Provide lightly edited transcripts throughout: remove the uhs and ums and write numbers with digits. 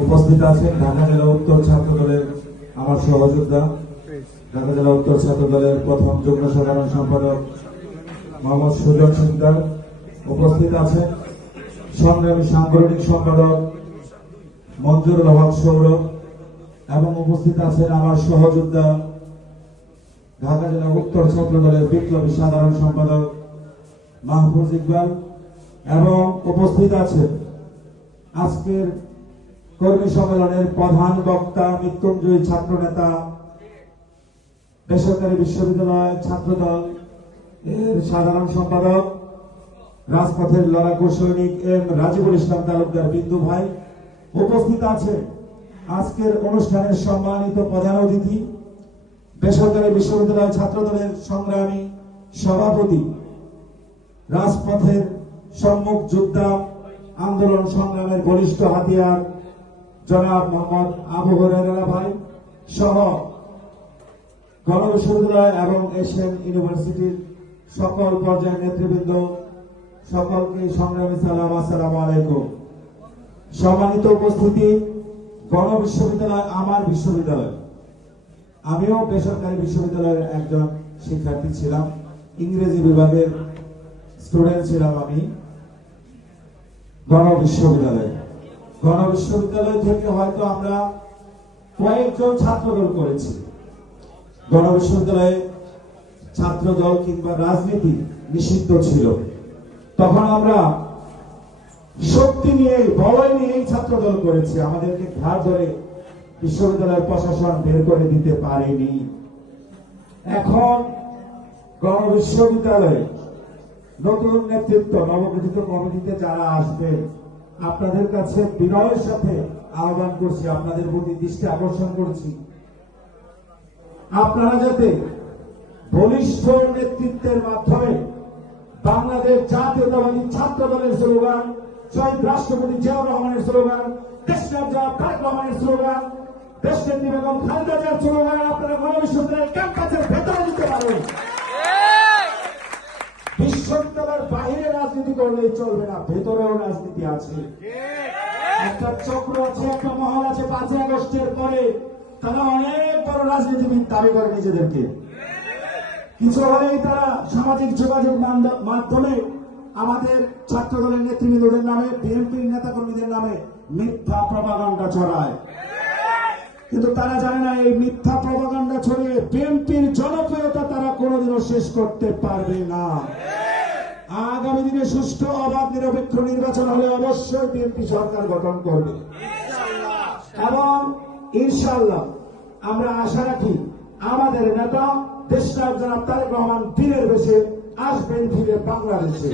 উপস্থিত আছেন ঢাকা জেলা উত্তর ছাত্র দলের আমার সহযোদ্ধা, ঢাকা জেলা উত্তর ছাত্র দলের প্রথম যুগ্ম সাধারণ সম্পাদক মোহাম্মদ সুজন সিকদার। উপস্থিত আছেন সংগ্রামী সাংগঠনিক সম্পাদক মঞ্জুরুল হক সৌরভ এবং উপস্থিত আছেন আমার সহযোদ্ধা ঢাকা জেলা উত্তর ছাত্র দলের বিপ্লবী সাধারণ সম্পাদক মাহফুজ ইকবাল এবং উপস্থিত আছেন আজকের কর্মী সম্মেলনের প্রধান বক্তা মৃত্যুঞ্জয়ী ছাত্র নেতা বেসরকারি বিশ্ববিদ্যালয় ছাত্রদল এর সাধারণ সম্পাদক রাজপথের লড়াকু সৈনিক এম রাজিবুল ইসলাম তালুকদার বিন্দু ভাই। উপস্থিত আছে আজকের অনুষ্ঠানের সম্মানিত প্রধান অতিথি বেসরকারি বিশ্ববিদ্যালয় ছাত্রদলের সংগ্রামী সভাপতি, রাজপথের সম্মুখ যোদ্ধা, আন্দোলন সংগ্রামের বলিষ্ঠ হাতিয়ার জনাব মোহাম্মদ আবু হুরায়রা ভাই সহ গণবিশ্ববিদ্যালয় এবং এশিয়ান ইউনিভার্সিটির সকল পর্যায়ের নেতৃবৃন্দ, সকলকে সংগ্রামী সালাম, আসসালামু আলাইকুম। সম্মানিত উপস্থিতি, গণবিশ্ববিদ্যালয় আমার বিশ্ববিদ্যালয়। আমিও বেসরকারি বিশ্ববিদ্যালয়ের একজন শিক্ষার্থী ছিলাম, ইংরেজি বিভাগের স্টুডেন্ট ছিলাম আমি। গণবিশ্ববিদ্যালয় থেকে হয়তো আমরা কয়েকজন ছাত্রদল করেছি। গণবিশ্ববিদ্যালয়ে ছাত্রদল কিংবা রাজনীতি নিষিদ্ধ ছিল। তখন আমরা শক্তি নিয়ে, বলয় নিয়েই ছাত্রদল করেছি। আমাদেরকে ঘাড় ধরে বিশ্ববিদ্যালয়ের প্রশাসন বের করে দিতে পারেনি। এখন গণবিশ্ববিদ্যালয়ে নতুন নেতৃত্ব, নবগঠিত কমিটিতে যারা আসবেন, আপনাদের কাছে বিনয়ের সাথে আহ্বান করছি, আপনাদের প্রতি দৃষ্টি আকর্ষণ করছি, আপনারা যাতে বলিষ্ঠ নেতৃত্বের মাধ্যমে বাংলাদেশ জাতীয়তাবাদী ছাত্র দলের স্লোগান, শহীদ রাষ্ট্রপতি জিয়াউর রহমানের স্লোগান, দেশনায়ক জনাব তারেক রহমানের স্লোগান, দেশনেত্রী বেগম খালেদা জিয়ার স্লোগান আপনারা গণবিশ্ববিদ্যালয়ের ক্যাম্পাসের ভেতরে দিতে পারেন। বিশ্ববিদ্যালয়ের বাইরে রাজনীতি করলেই চলবে না, ভেতরেও রাজনীতি আছে। একটা চক্র আছে, একটা মহল আছে 5 আগস্টের পরে, তারা অনেক বড় রাজনীতিবিদ দাবি করে নিজেদেরকে। কিছু হলেই তারা সামাজিক যোগাযোগ মাধ্যমে আমাদের ছাত্র দলের নেতৃবৃন্দদের নামে, বিএনপির নেতাকর্মীদের নামে মিথ্যা প্রপাগান্ডা ছড়ায়। কিন্তু তারা জানে না, এই মিথ্যা প্রপাগান্ডা ছড়িয়ে বিএনপির জনপ্রিয়তা তারা কোনোদিনও শেষ করতে পারবে না। আগামী দিনে সুষ্ঠু, অবাধ, নিরপেক্ষ নির্বাচন হলে অবশ্যই বিএনপি সরকার গঠন করবে এবং ইনশাআল্লাহ আমরা আশা রাখি আমাদের নেতা দেশনায়ক জনাব তারেক রহমান দিনের বেশে আসবেন ফিরে বাংলাদেশে।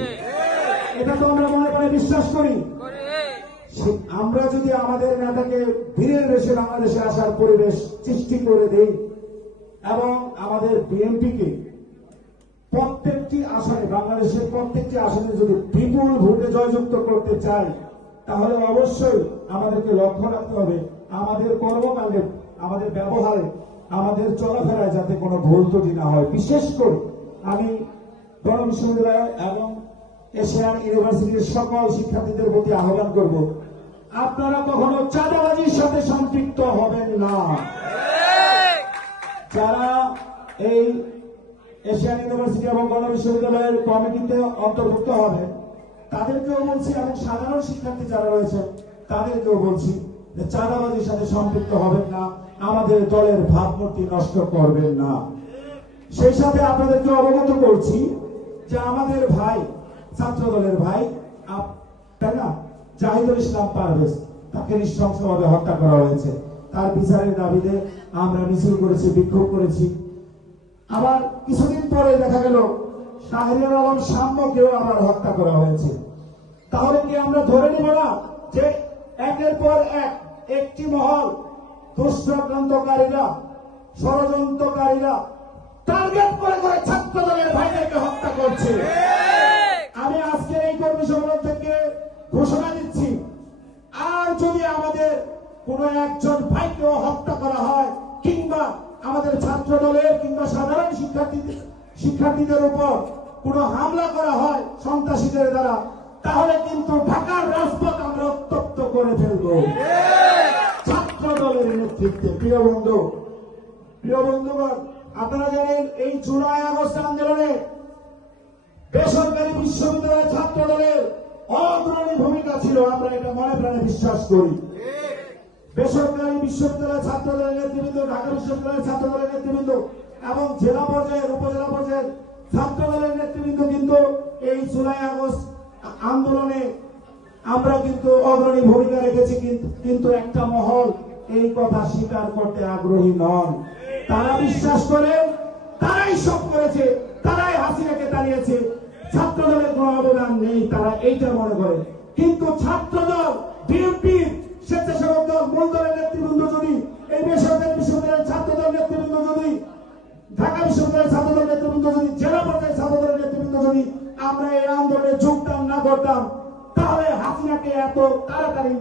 এটা তো আমরা মনে করে বিশ্বাস করি। আমরা যদি আমাদের নেতাকে দিনের বেশে বাংলাদেশে আসার পরিবেশ সৃষ্টি করে দেই এবং আমাদের বিএনপিকে প্রত্যেকটি আসনে, বাংলাদেশের প্রত্যেকটি আসনে যদি বিপুল ভোটে জয়যুক্ত করতে চাই, তাহলে অবশ্যই আমাদেরকে লক্ষ্য রাখতে হবে আমাদের কর্মকাণ্ডে, আমাদের ব্যবহারে, আমাদের চলাফেরায় যাতে কোনো ভুল ত্রুটি না হয়। বিশেষ করে আমি গণবিশ্ববিদ্যালয় এবং এশিয়ান ইউনিভার্সিটির সকল শিক্ষার্থীদের প্রতি আহ্বান করব, আপনারা কখনো চাঁদাবাজির সাথে সম্পৃক্ত হবেন না। যারা এই এশিয়ান ইউনিভার্সিটি এবং গণবিশ্ববিদ্যালয়ের কমিটিতে অন্তর্ভুক্ত হবে তাদেরকেও বলছি এবং সাধারণ শিক্ষার্থী যারা রয়েছে তাদেরকেও বলছি যে চাঁদাবাজির সাথে সম্পৃক্ত হবেন না, আমাদের দলের ভাবমূর্তি নষ্ট করবেন না। সেই সাথে আপনাদেরকে অবগত করছি যে আমাদের ভাই, ছাত্র দলের ভাই, তাই না, জাহিদুল ইসলাম পারভেজ, তাকে নৃশংসভাবে হত্যা করা হয়েছে। তার বিচারের দাবিতে আমরা মিছিল করেছি, বিক্ষোভ করেছি। আবার কিছুদিন পরে দেখা গেল শাহরিয়ার আলম সাম্যকেও আবার হত্যা করা হয়েছে। তাহলে কি আমরা ধরে নিব না যে একের পর একটি মহল, দুষ্কৃতকারীরা, ষড়যন্ত্রকারীরা টার্গেট করে করে ছাত্র দলের ভাইদেরকে হত্যা করছে? আমি আজকের এই কর্মী সম্মেলন থেকে ঘোষণা দিচ্ছি, আর যদি আমাদের কোন একজন ভাইকেও হত্যা করা হয় কিংবা আমাদের ছাত্র দলের কিংবা সাধারণ শিক্ষার্থীদের উপর কোনো হামলা করা হয় সন্ত্রাসীদের দ্বারা, তাহলে কিন্তু ঢাকার রাজপথ আমরা উত্তপ্ত করে ফেলবো। নেতৃত্বে। প্রিয় বন্ধুগণ, আপনারা জানেন এই জুলাই আগস্ট আন্দোলনে বেসরকারি বিশ্ববিদ্যালয়ের ছাত্র দলের অগ্রণী ভূমিকা ছিল, আমরা এটা মনে প্রাণে বিশ্বাস করি। বেসরকারি বিশ্ববিদ্যালয়ের ছাত্র দলের নেতৃবৃন্দ, ঢাকা বিশ্ববিদ্যালয়ের ছাত্র দলের নেতৃবৃন্দ এবং জেলা পর্যায়ের উপজেলা পর্যায়ের ছাত্র দলের নেতৃবৃন্দ কিন্তু এই জুলাই আগস্ট আন্দোলনে আমরা কিন্তু অগ্রণী ভূমিকা রেখেছি, কিন্তু একটা মহল এই কথা স্বীকার করতে আগ্রহী নন। তারা বিশ্বাস করে তারাই সব করেছে, তারাই হাসিনাকে দাঁড়িয়েছে, ছাত্র দলের কোনো অবদান নেই, তারা এইটা মনে করে। কিন্তু ছাত্র দল, বিএনপি, স্বেচ্ছাসেবক দল, মূল দলের নেতৃবৃন্দ যদি, এই বেসরকারি বিশ্ববিদ্যালয়ের ছাত্র দল নেতৃবৃন্দ যদি, ঢাকা বিশ্ববিদ্যালয়ের ছাত্র দল নেতৃবৃন্দ যদি, জেলা পর্যায়ের ছাত্র দলের নেতৃবৃন্দ যদি আমরা এই আন্দোলনে যোগদান না করতাম, তাহলে হাসিনাকে এত তাড়াতাড়ি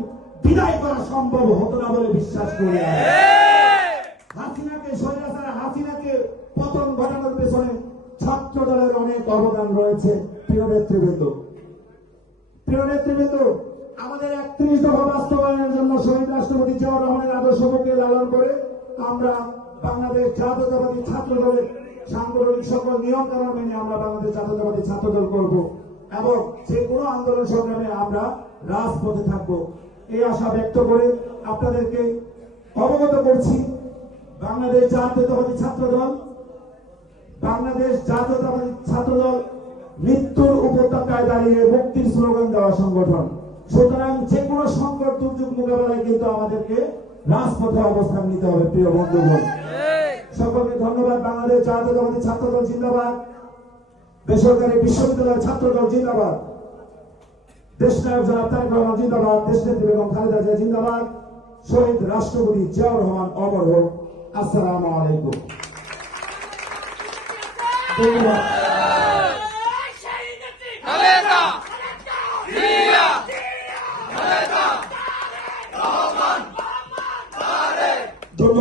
বিদায় করা সম্ভব হতো না বলে বিশ্বাস করি। হাসিনাকে পতন ঘটানোর পেছনে ছাত্র দলের অনেক অবদান রয়েছে। প্রিয় নেতৃবৃন্দ, আমাদের 31 দফা বাস্তবায়নের জন্য শহীদ রাষ্ট্রপতি জিয়াউর রহমানের আদর্শকে লালন করে আমরা বাংলাদেশ জাতীয়তাবাদী ছাত্র দলের সাংগঠনিক সকল নিয়ম কানুন মেনে আমরা বাংলাদেশ জাতীয়তাবাদী ছাত্র দল করব এবং যে কোনো আন্দোলন সংগ্রামে আমরা রাজপথে থাকব, এই আশা ব্যক্ত করে আপনাদেরকে অবগত করছি বাংলাদেশ জাতীয়তাবাদী ছাত্র দল মৃত্যুর উপত্যকায় দাঁড়িয়ে মুক্তির স্লোগান দেওয়া সংগঠন। সুতরাং যে কোনো সংকট দুর্যোগ মোকাবেলায় কিন্তু আমাদেরকে রাজপথে অবস্থান নিতে হবে। প্রিয় বন্ধুগণ, সকলকে ধন্যবাদ। বাংলাদেশ জাতীয়তাবাদী ছাত্র দল জিন্দাবাদ, বেসরকারি বিশ্ববিদ্যালয়ের ছাত্র দল জিন্দাবাদ, দেশনায়ক জনাব তারেক রহমান জিন্দাবাদ, দেশনেত্রী বেগম খালেদা জিয়া জিন্দাবাদ, শহীদ রাষ্ট্রপতি জিয়াউর রহমান অমর হোক। আসসালামু আলাইকুম। ধন্যবাদ।